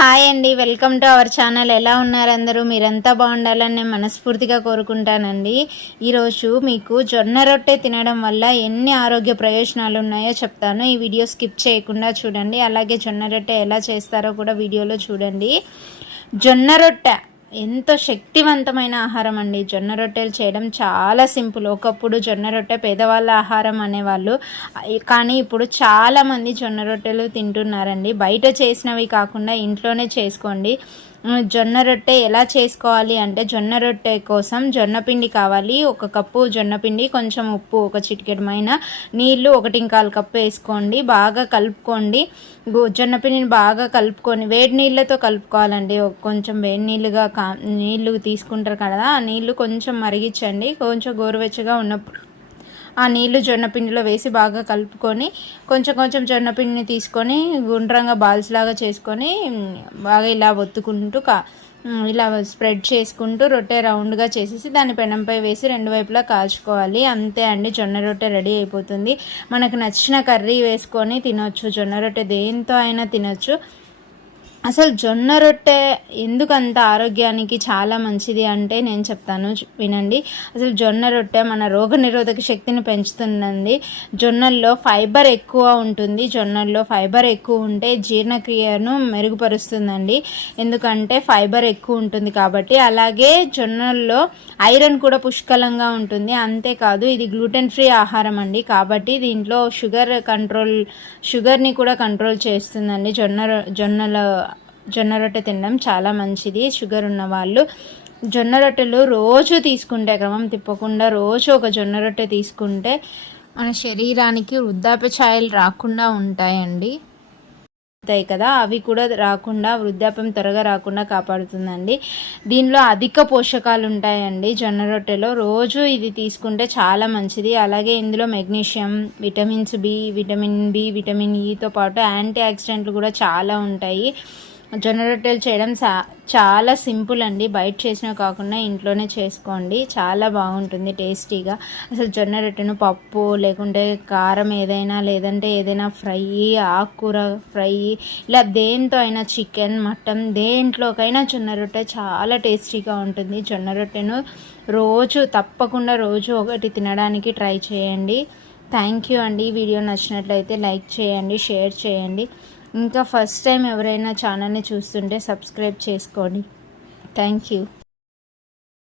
Hi అండి welcome to our channel. ఎలా ఉన్నారు అందరూ? మీరంతా బాగుండాలని నేను మనస్ఫూర్తిగా కోరుకుంటానండి. ఈరోజు మీకు జొన్న రొట్టె తినడం వల్ల ఎన్ని ఆరోగ్య ప్రయోజనాలు ఉన్నాయో చెప్తాను. ఈ వీడియో స్కిప్ చేయకుండా చూడండి. అలాగే జొన్న రొట్టె ఎలా చేస్తారో కూడా వీడియోలో చూడండి. జొన్న రొట్టె ఎంతో శక్తివంతమైన ఆహారం అండి. జొన్న రొట్టెలు చేయడం చాలా సింపుల్. ఒకప్పుడు జొన్న రొట్టె పేదవాళ్ళ ఆహారం అనేవాళ్ళు. కానీ ఇప్పుడు చాలామంది జొన్న రొట్టెలు తింటున్నారండి. బయట చేసినవి కాకుండా ఇంట్లోనే చేసుకోండి. జొన్న రొట్టె ఎలా చేసుకోవాలి అంటే జొన్న రొట్టె కోసం జొన్న పిండి కావాలి. ఒక కప్పు జొన్న పిండి కొంచెం ఉప్పు ఒక చిటికెడమైన నీళ్ళు ఒకటి ఇంకాలు కప్పు వేసుకోండి. బాగా కలుపుకోండి. జొన్న పిండిని బాగా కలుపుకొని వేడి నీళ్ళతో కలుపుకోవాలండి. కొంచెం వేడి నీళ్ళుగా కా నీళ్ళు తీసుకుంటారు కదా ఆ నీళ్ళు కొంచెం మరిగించండి. కొంచెం గోరువెచ్చగా ఉన్నప్పుడు ఆ నీళ్ళు జొన్నపిండిలో వేసి బాగా కలుపుకొని కొంచెం కొంచెం జొన్నపిండిని తీసుకొని గుండ్రంగా బాల్స్ లాగా చేసుకొని బాగా ఇలా ఒత్తుకుంటూ కా ఇలా స్ప్రెడ్ చేసుకుంటూ రొట్టె రౌండ్గా చేసేసి దాని పెనంపై వేసి రెండు వైపులా కాల్చుకోవాలి. అంతే అండి జొన్న రొట్టె రెడీ అయిపోతుంది. మనకు నచ్చిన కర్రీ వేసుకొని తినొచ్చు. జొన్న రొట్టె దేంతో అయినా తినొచ్చు. అసలు జొన్న రొట్టె ఎందుకంత ఆరోగ్యానికి చాలా మంచిది అంటే నేను చెప్తాను వినండి. అసలు జొన్న రొట్టె మన రోగ నిరోధక శక్తిని పెంచుతుందండి. జొన్నల్లో ఫైబర్ ఎక్కువ ఉంటుంది. జొన్నల్లో ఫైబర్ ఎక్కువ ఉంటే జీర్ణక్రియను మెరుగుపరుస్తుందండి. ఎందుకంటే ఫైబర్ ఎక్కువ ఉంటుంది కాబట్టి. అలాగే జొన్నల్లో ఐరన్ కూడా పుష్కలంగా ఉంటుంది. అంతేకాదు ఇది గ్లూటెన్ ఫ్రీ ఆహారం అండి. కాబట్టి దీంట్లో షుగర్ కంట్రోల్ షుగర్ని కూడా కంట్రోల్ చేస్తుందండి జొన్న జొన్నల జొన్న రొట్టె తినడం చాలా మంచిది. షుగర్ ఉన్న వాళ్ళు జొన్న రొట్టెలు రోజు తీసుకుంటే క్రమం తిప్పకుండా రోజు ఒక జొన్న రొట్టె తీసుకుంటే మన శరీరానికి వృద్ధాప్య ఛాయలు రాకుండా ఉంటాయండి. అవుతాయి కదా అవి కూడా రాకుండా వృద్ధాప్యం త్వరగా రాకుండా కాపాడుతుందండి. దీనిలో అధిక పోషకాలు ఉంటాయండి జొన్న రొట్టెలో. రోజు ఇది తీసుకుంటే చాలా మంచిది. అలాగే ఇందులో magnesium vitamins B vitamin B vitamin ఈతో పాటు యాంటీ ఆక్సిడెంట్లు కూడా చాలా ఉంటాయి. జొన్న రొట్టెలు చేయడం చాలా సింపుల్ అండి. బయట చేసినవి కాకుండా ఇంట్లోనే చేసుకోండి. చాలా బాగుంటుంది టేస్టీగా. అసలు జొన్న రొట్టెను పప్పు లేకుంటే కారం ఏదైనా లేదంటే ఏదైనా ఫ్రై ఆకుకూర ఫ్రై ఇలా దేంతో అయినా చికెన్ మటన్ దేంట్లోకైనా జొన్న రొట్టె చాలా టేస్టీగా ఉంటుంది. జొన్న రొట్టెను రోజు తప్పకుండా రోజు ఒకటి తినడానికి ట్రై చేయండి. థ్యాంక్ యూ అండి. వీడియో నచ్చినట్లయితే లైక్ చేయండి షేర్ చేయండి. ఇంకా ఫస్ట్ టైం ఎవరైనా ఛానల్ని చూస్తుంటే సబ్స్క్రైబ్ చేసుకోండి. Thank you